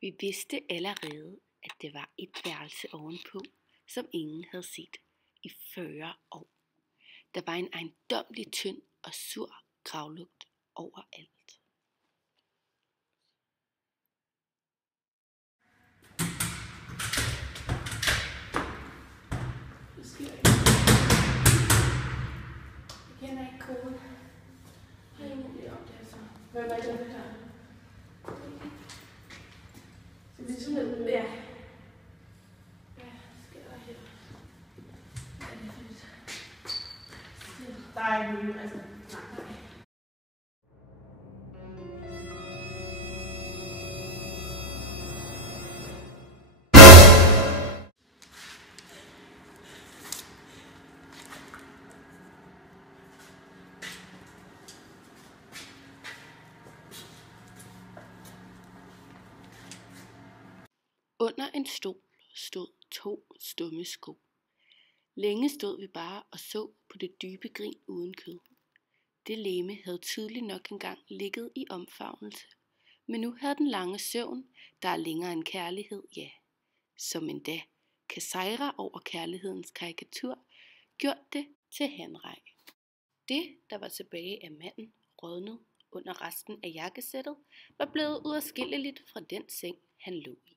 Vi vidste allerede, at det var et værelse ovenpå, som ingen havde set i 40 år. Der var en ejendommelig tynd og sur gravlugt overalt. Jeg kender ikke koden. Jeg har ingen idé om det, altså. Hvad var det her? Så det er sådan noget, ja. Hvad sker der her? Hvad er det for et? Der er ikke nogen, altså. Nej. Under en stol stod 2 stumme sko. Længe stod vi bare og så på det dybe grin uden kød. Det legeme havde tydeligt nok engang ligget i omfavnelse, men nu havde den lange søvn, der er længere end kærlighed, ja, som endda kan sejre over kærlighedens karikatur, gjort det til henrej. Det, der var tilbage af manden, rådnet under resten af jakkesættet, var blevet uadskilleligt fra den seng, han lå i.